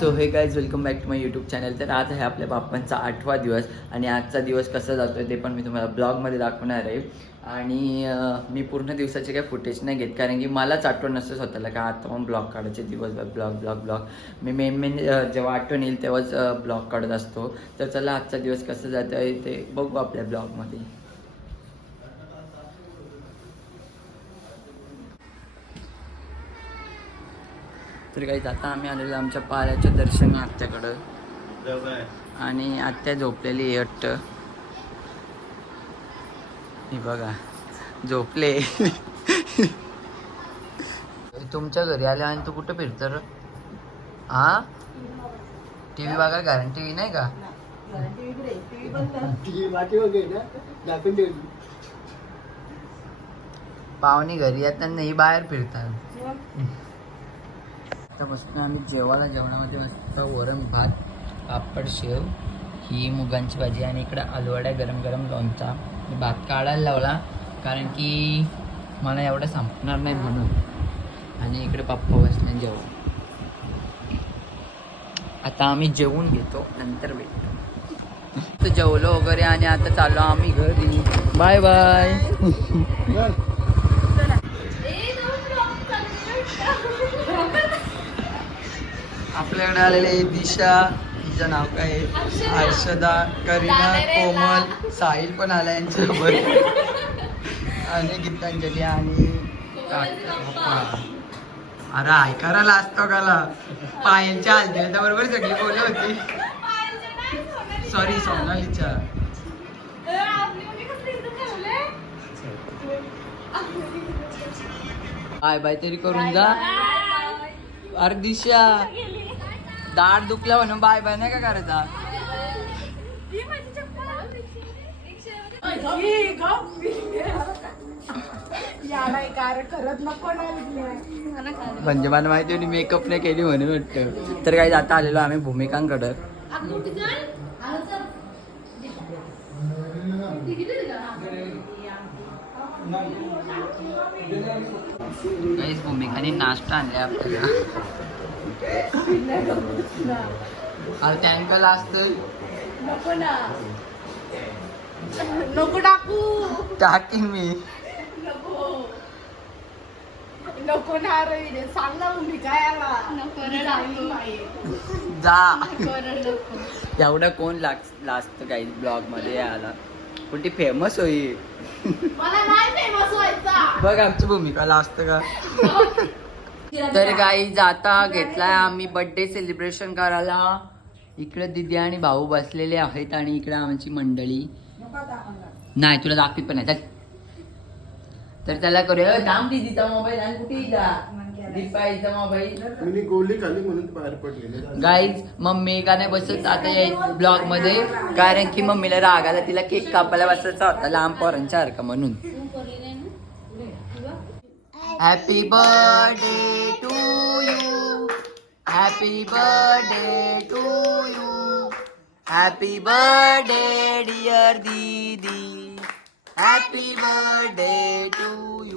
So hey guys welcome back to my YouTube channel तर आज आहे आपल्या बाप्पांचा आठवा दिवस आणि आजचा दिवस कसा जातो आहे ते पण मी तुम्हाला ब्लॉगमध्ये दाखवणार आहे. आणि मी पूर्ण दिवसाचे काही फुटेज नाही घेत कारण की मलाच आठवण नसतं स्वतःला का आता मग ब्लॉग काढायचे दिवसभर ब्लॉग ब्लॉग ब्लॉग मी मेन मेन जेव्हा आठवण येईल तेव्हाच ब्लॉग काढत असतो. तर चला आजचा दिवस कसं जातं आहे ते बघू आपल्या ब्लॉगमध्ये. तर काही आता आम्ही आलेलो आमच्या पाऱ्याच्या दर्शन आत्याकडं. आणि आत्या झोपलेली आहे वाटतं हे बघा झोपले. तुमच्या घरी आले आणि तू कुठं फिरत र? हा टी व्ही बघा कारण टी व्ही नाही का? पाहुणे घरी येतात नाही बाहेर फिरतात. आता बसून आम्ही जेवायला जेवणामध्ये मस्त वरण भात पापड शेव ही मुगांची भाजी आणि इकडं आलूवड्या गरम गरम लोणचा. मी भात काढायला लावला कारण की मला एवढं संपणार नाही म्हणून. आणि इकडे पप्पा बसले जेवण. आता आम्ही जेवून घेतो नंतर भेटतो. तर जेवलो वगैरे आणि आता चाललो आम्ही घरी. बाय. बाय. आपल्याकडे आलेले दिशा हिचं नाव काय आहे? हर्षदा. करीना कोमल साहिल पण आला यांच्यासोबत आणि गीतांजली आणि. अरे ऐकायला असतो काला पायांच्या हालते बरोबर सगळी बोलत होती. सॉरी सोनालीच्या बाय बाय तरी करून जा. अरे दिशा. दाढ दुखला म्हणून बाय बाय नाही का करायचा म्हणजे मला माहिती होती मेकअप नाही केली म्हणून वाटतं. तर काही आता आलेलो आम्ही भूमिकांकडं. काहीच भूमिकाने नाश्ता आणला आपल्याला. अरे टँकला असतं नको ना. नको टाकू टाकीन मी. नको. नको ना रे सांग ना मी काय आला. जा. एवढं कोण लाग लाजतं काही ब्लॉगमध्ये आला पण ती फेमस होईल? मला नाही फेमस व्हायचा. बघ आमची भूमिका लाजत का? तर काही जाता घेतलाय आम्ही बर्थडे सेलिब्रेशन करायला. इकडे दिदी आणि भाऊ बसलेले आहेत आणि इकडे आमची मंडळी. नाही तुला दाखवीत पण नाही. तर त्याला करूया. थांब दीदीचा मोबाईल आणि कुठे जा दीपाईचा मोबाईल गोली खाली म्हणून बाहेर गाईज मम्मी का नाही बसत आता या ब्लॉगमध्ये. कारण की मम्मीला राग आला. तिला केक कापायला बसायचा होता. लांब पोरांच्या सारखा म्हणून. Happy birthday to you. Happy birthday to you. Happy birthday dear Didi. Happy birthday to you.